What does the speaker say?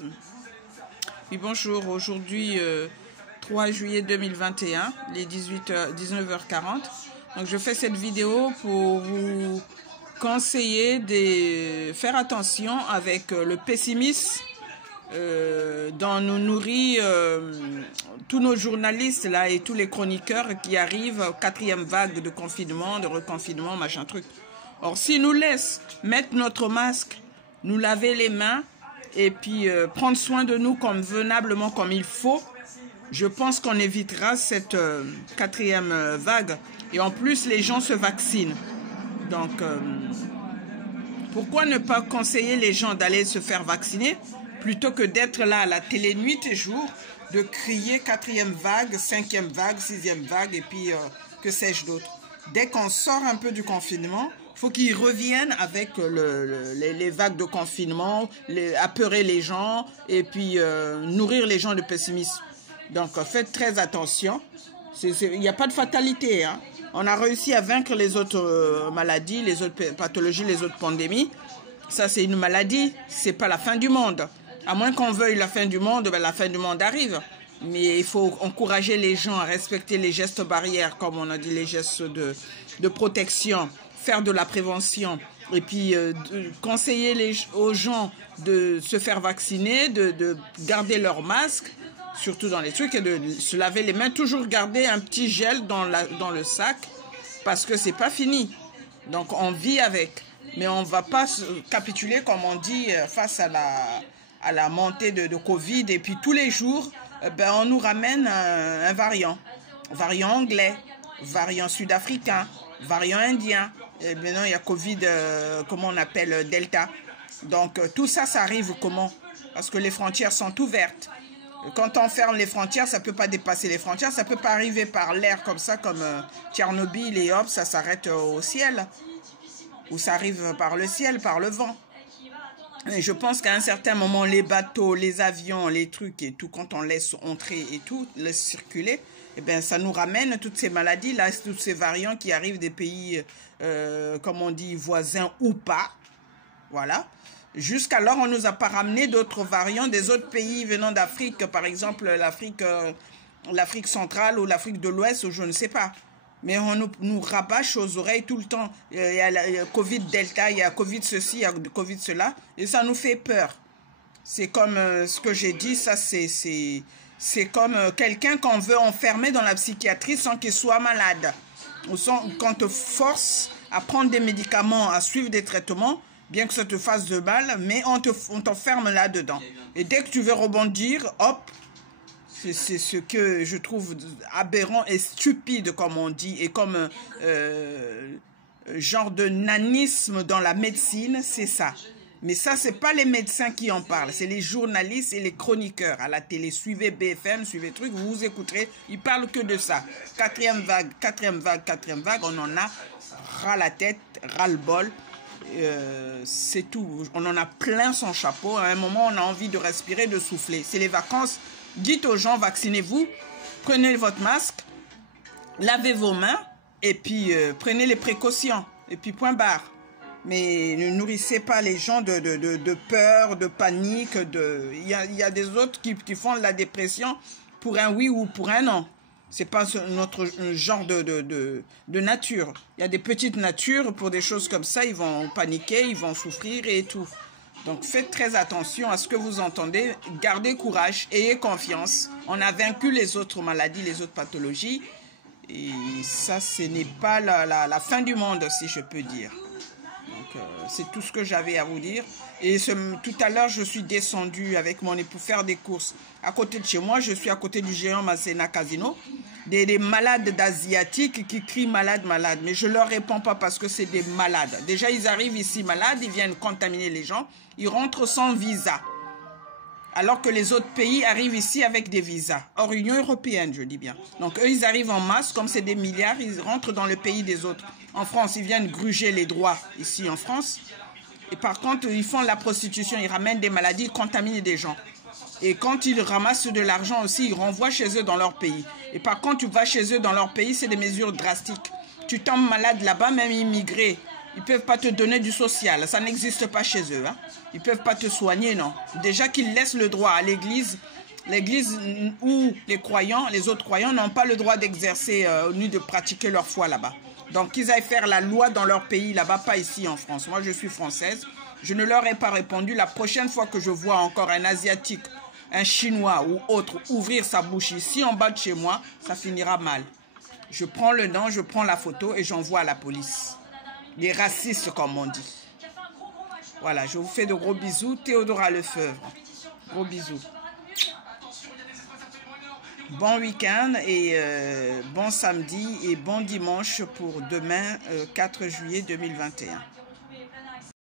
Yes. Oui, bonjour. Aujourd'hui, 3 juillet 2021, les 19h40. Donc, je fais cette vidéo pour vous conseiller de faire attention avec le pessimisme dont nous nourrit tous nos journalistes là et tous les chroniqueurs qui arrivent aux 4e vague de confinement, de reconfinement, machin truc. Or, s'ils nous laissent mettre notre masque, nous laver les mains et puis prendre soin de nous convenablement comme il faut, je pense qu'on évitera cette 4e vague. Et en plus, les gens se vaccinent. Donc, pourquoi ne pas conseiller les gens d'aller se faire vacciner plutôt que d'être là à la télé nuit et jour, de crier 4e vague, 5e vague, 6e vague et puis que sais-je d'autre. Dès qu'on sort un peu du confinement, il faut qu'ils reviennent avec les vagues de confinement, apeurer les gens et puis nourrir les gens de pessimisme. Donc faites très attention. Il n'y a pas de fatalité, hein. On a réussi à vaincre les autres maladies, les autres pathologies, les autres pandémies. Ça, c'est une maladie, c'est pas la fin du monde. À moins qu'on veuille la fin du monde, ben, la fin du monde arrive. Mais il faut encourager les gens à respecter les gestes barrières, comme on a dit, les gestes de protection, faire de la prévention. Et puis, conseiller aux gens de se faire vacciner, de garder leur masque, surtout dans les trucs, et de se laver les mains, toujours garder un petit gel dans le sac, parce que c'est pas fini. Donc on vit avec, mais on va pas capituler, comme on dit, face à la montée de Covid, et puis tous les jours, ben, on nous ramène un variant anglais, variant sud-africain, variant indien, et maintenant il y a Covid, comment on appelle, Delta. Donc tout ça, ça arrive comment? Parce que les frontières sont ouvertes. Quand on ferme les frontières, ça ne peut pas dépasser les frontières, ça ne peut pas arriver par l'air comme ça, comme Tchernobyl et hop, ça s'arrête au ciel. Ou ça arrive par le ciel, par le vent. Et je pense qu'à un certain moment, les bateaux, les avions, les trucs et tout, quand on laisse entrer et tout, laisse circuler, eh bien, ça nous ramène toutes ces maladies, là, tous ces variants qui arrivent des pays, comme on dit, voisins ou pas. Voilà. Jusqu'alors, on ne nous a pas ramené d'autres variants des autres pays venant d'Afrique, par exemple l'Afrique centrale ou l'Afrique de l'Ouest, ou je ne sais pas. Mais on nous rabâche aux oreilles tout le temps. Il y a la Covid Delta, il y a Covid ceci, il y a Covid cela, et ça nous fait peur. C'est comme ce que j'ai dit, ça c'est comme quelqu'un qu'on veut enfermer dans la psychiatrie sans qu'il soit malade. Ou qu'on te force à prendre des médicaments, à suivre des traitements, bien que ça te fasse de mal, mais on t'enferme là-dedans. Et dès que tu veux rebondir, hop, c'est ce que je trouve aberrant et stupide, comme on dit, et comme genre de nanisme dans la médecine, c'est ça. Mais ça, c'est pas les médecins qui en parlent, c'est les journalistes et les chroniqueurs à la télé. Suivez BFM, suivez trucs, vous écouterez, ils parlent que de ça. 4e vague, 4e vague, 4e vague, on en a ras la tête, ras le bol. C'est tout, on en a plein son chapeau. À un moment on a envie de respirer, de souffler. C'est les vacances, dites aux gens vaccinez-vous, prenez votre masque, lavez vos mains et puis prenez les précautions et puis point barre. Mais ne nourrissez pas les gens de peur, de panique. Il y a des autres qui font de la dépression pour un oui ou pour un non. C'est pas notre genre de nature. Il y a des petites natures pour des choses comme ça, ils vont paniquer, ils vont souffrir et tout. Donc faites très attention à ce que vous entendez, gardez courage, ayez confiance. On a vaincu les autres maladies, les autres pathologies. Et ça, ce n'est pas la fin du monde, si je peux dire. Donc c'est tout ce que j'avais à vous dire. Et tout à l'heure, je suis descendue avec mon époux faire des courses. À côté de chez moi, je suis à côté du géant Masséna Casino. Des malades d'asiatiques qui crient malade, malade. Mais je leur réponds pas parce que c'est des malades. Déjà, ils arrivent ici malades, ils viennent contaminer les gens. Ils rentrent sans visa. Alors que les autres pays arrivent ici avec des visas. Hors Union européenne, je dis bien. Donc eux, ils arrivent en masse, comme c'est des milliards, ils rentrent dans le pays des autres. En France, ils viennent gruger les droits ici en France. Et par contre, ils font la prostitution, ils ramènent des maladies, ils contaminent des gens. Et quand ils ramassent de l'argent aussi, ils renvoient chez eux dans leur pays. Et par contre, tu vas chez eux dans leur pays, c'est des mesures drastiques. Tu tombes malade là-bas, même immigré, Ils ne peuvent pas te donner du social. Ça n'existe pas chez eux. Hein. Ils ne peuvent pas te soigner, non. Déjà qu'ils laissent le droit à l'église. L'église où les autres croyants n'ont pas le droit d'exercer ni de pratiquer leur foi là-bas. Donc, qu'ils aillent faire la loi dans leur pays là-bas, pas ici en France. Moi, je suis française. Je ne leur ai pas répondu. La prochaine fois que je vois encore un Asiatique, un Chinois ou autre ouvrir sa bouche ici en bas de chez moi, ça finira mal. Je prends le nom, je prends la photo et j'envoie à la police. Les racistes, comme on dit. Voilà, je vous fais de gros bisous. Théodora Lefebvre. Gros bisous. Bon week-end et bon samedi et bon dimanche pour demain, 4 juillet 2021.